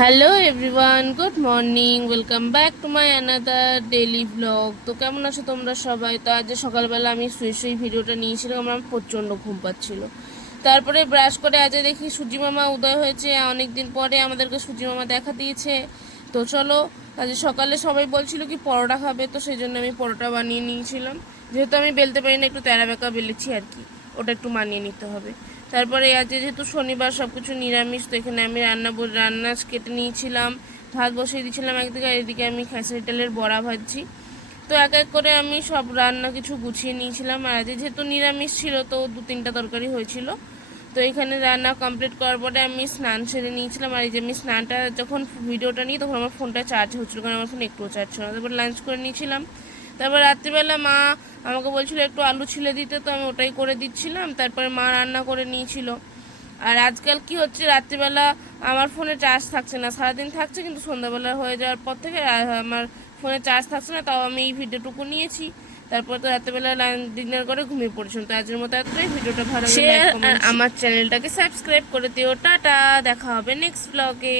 Hello everyone, good morning, welcome back to my another daily blog. তো কেমন আছো তোমরা সবাই? তো আজ সকালবেলা আমি শুয়ে শুয়ে ভিডিওটা নিয়েছিলাম, আমার প্রচণ্ড ঘুম পাচ্ছিল। তারপরে ব্রাশ করে আজ দেখি সূর্যি মামা উদয় হয়েছে, অনেক দিন পরে আমাদেরকে সূর্যি মামা দেখা দিয়েছে। তো চলো, আজ সকালে সবাই বলছিল কি পরোটা খাবে, তো সেই জন্য আমি পরোটা বানিয়ে নিয়েছিলাম। যেহেতু আমি বেলতে পারি না, একটু তেরা বেঁকা বেলেছি আর কি, ওটা একটু মানিয়ে নিতে হবে। তারপরে আজ যেহেতু শনিবার সব কিছু নিরামিষ, তো এখানে আমি রান্না কেটে নিয়েছিলাম, ভাত বসিয়ে দিয়েছিলাম একদিকে, আর এদিকে আমি খেসারি তেলের বড়া ভাজছি। তো এক এক করে আমি সব রান্না কিছু গুছিয়ে নিয়েছিলাম। আর আজ যেহেতু নিরামিষ ছিল, তো 2-3টা তরকারি হয়েছিল। তো এখানে রান্না কমপ্লিট করার পরে আমি স্নান সেরে নিয়েছিলাম। আর এই যে আমি স্নানটা যখন ভিডিওটা নিই তখন আমার ফোনটা চার্জ হচ্ছিলো, কারণ আমার ফোন একটুও চার্জ ছিল না। তারপর লাঞ্চ করে নিয়েছিলাম। তারপর রাত্রিবেলা মা আমাকে বলছিল একটু আলু ছিলে দিতে, তো আমি ওটাই করে দিচ্ছিলাম। তারপরে মা রান্না করে নিয়েছিল। আর আজকাল কি হচ্ছে, রাত্রিবেলা আমার ফোনে চার্জ থাকছে না, সারাদিন থাকছে কিন্তু সন্ধ্যাবেলা হয়ে যাওয়ার পর থেকে আমার ফোনে চার্জ থাকছে না। তাও আমি এই ভিডিওটুকু নিয়েছি। তারপর তো রাত্রেবেলা ডিনার করে ঘুমিয়ে পড়েছিলাম। তো আজকের মতো এতটাই। ভিডিওটা ভালো লাগলে লাইক কমেন্ট, আমার চ্যানেলটাকে সাবস্ক্রাইব করে দিও। টাটা, দেখা হবে নেক্সট ব্লগে।